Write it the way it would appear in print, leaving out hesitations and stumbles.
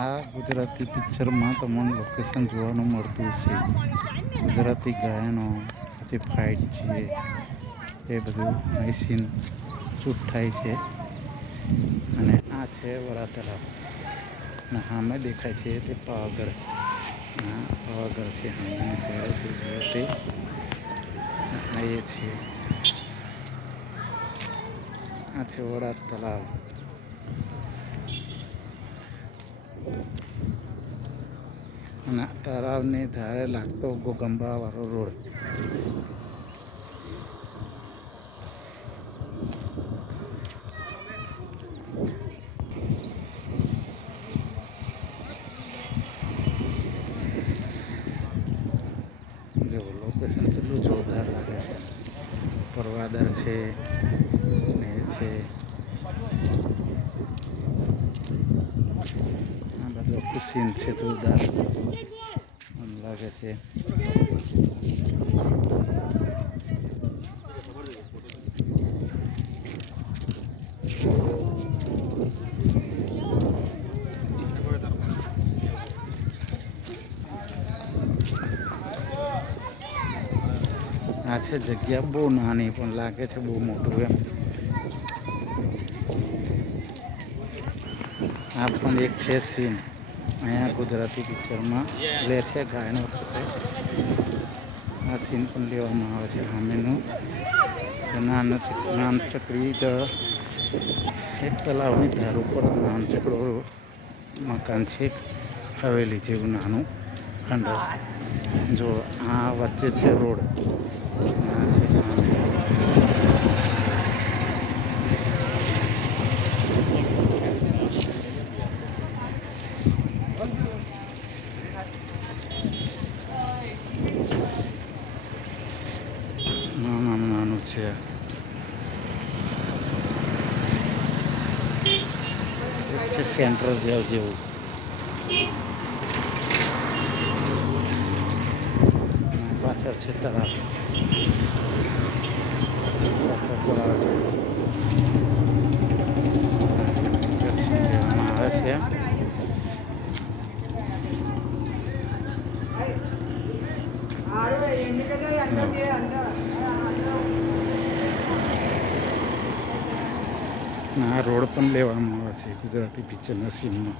આ ગુજરાતી પિક્ચરમાં તમને લોકેશન જોવાનું મળતું છે. ગુજરાતી ગાયનો પછી ફાઇટ છે એ બધું અહીં સીન શૂટ થાય છે. અને આ છે વડા તલાવ અને સામે દેખાય છે તે પાવાગઢ. પાવાગઢ છે સામેની સાઈડે તે આ એ છે. આ છે વડા તલાવ. અને તળાવની ધારે લાગતો ગોગંબા વાળો રોડ. જો લોકેશન કેટલું જોરદાર લાગે છે. પરવાદર છે ને છે આ બાજુ આખું સીન છે જોરદાર મને લાગે છે. આ છે જગ્યા બહુ નાની પણ લાગે છે બહુ મોટું એમ. આ પણ એક છે સીન અહીંયા ગુજરાતી પિક્ચરમાં લે છે ગાયનો વખતે આ સીન પણ લેવામાં આવે છે. સામેનું નાનચકડી એક તલાવની ધાર ઉપર નાનચકડો મકાન છે હવેલી જેવું નાનું ખંડર. જો આ વચ્ચે છે રોડ. નાનું છે. છે સેન્ટ્રલ જેલ જેવું. પાછળ છે તળાવ. પાછળ તળાવ છે. લેવામાં આવે છે. આ રોડ પણ લેવામાં આવે છે ગુજરાતી પિક્ચરના સીનમાં.